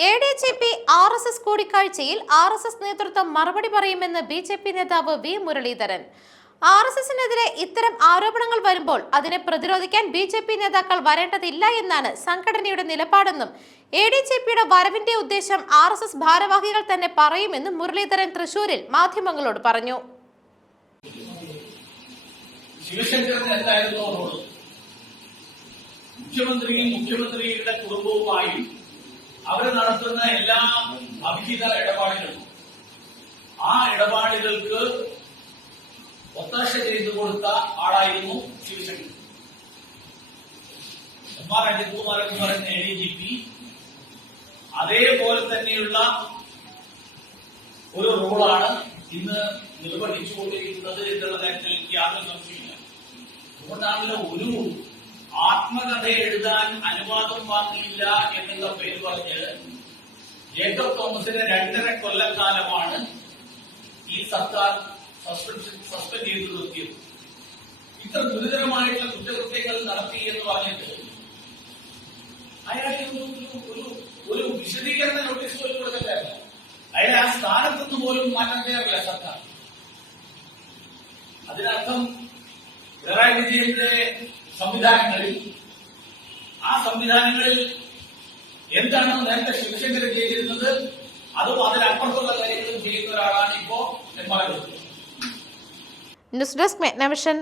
A D G P R S S കൂടിക്കാഴ്ചയിൽ R S S നേതൃത്വം മറുപടി പറയുമെന്ന് ബി ജെ പി നേതാവ് വി മുരളീധരൻ. ആർ എസ് എസിനെതിരെ ഇത്തരം ആരോപണങ്ങൾ വരുമ്പോൾ അതിനെ പ്രതിരോധിക്കാൻ ബി ജെ പി നേതാക്കൾ വരേണ്ടതില്ല എന്നാണ് സംഘടനയുടെ നിലപാടെന്നും എ ഡി ജി പിയുടെ വരവിന്റെ ഉദ്ദേശം ആർ എസ് എസ് ഭാരവാഹികൾ തന്നെ പറയുമെന്നും മുരളീധരൻ തൃശൂരിൽ മാധ്യമങ്ങളോട് പറഞ്ഞു. മുഖ്യമന്ത്രിയും മുഖ്യമന്ത്രിയുടെ കുടുംബവുമായി അവർ നടത്തുന്ന എല്ലാ അവിഹിത ഇടപാടുകളും ആ ഇടപാടുകൾക്ക് ഒത്താശ ചെയ്തു കൊടുത്ത ആളായിരുന്നു ശിവശങ്കർ. എം അജിത് അജിത്കുമാർ എന്ന് പറയുന്ന എ ഡി ജി പി. അതേപോലെ തന്നെയുള്ള ഒരു റോളാണ് ഇന്ന് നിർവഹിച്ചുകൊണ്ടിരിക്കുന്നത് എന്നുള്ള കാര്യത്തിൽ എനിക്ക് യാതൊരു സംശയമില്ല അതുകൊണ്ടാണല്ലോ ഒരു ആത്മകഥ എഴുതാൻ അനുവാദം വാങ്ങിയില്ല എന്നുള്ള പേര് പറഞ്ഞ് ജേക്കബ് തോമസിന് രണ്ടര കൊല്ലക്കാലമാണ് ഈ സർക്കാർ സസ്പെൻഡ് ചെയ്ത് നിർത്തിയത് ഇത്ര ഗുരുതരമായിട്ടുള്ള കുറ്റകൃത്യങ്ങൾ നടത്തി എന്ന് പറഞ്ഞിട്ട് അയാൾ ഒരു വിശദീകരണ നോട്ടീസ് പോലും കൊടുക്കണ്ടായിരുന്നു അയാൾ ആ സ്ഥാനത്തുനിന്ന് പോലും മാറ്റാൻ തയ്യാറില്ല സർക്കാർ. അതിനർത്ഥം പിണറായി വിജയന്റെ സംവിധാനങ്ങളിൽ ആ സംവിധാനങ്ങളിൽ എന്താണ് നേരത്തെ ശിവശങ്കരൻ ചെയ്തിരുന്നത്? അതും അതിനപ്പുറത്തുള്ള കാര്യങ്ങളും ചെയ്യുന്ന ഒരാളാണ് ഇപ്പോ എം ന്യൂസ് ഡെസ്ക് മെഗ്നവിഷൻ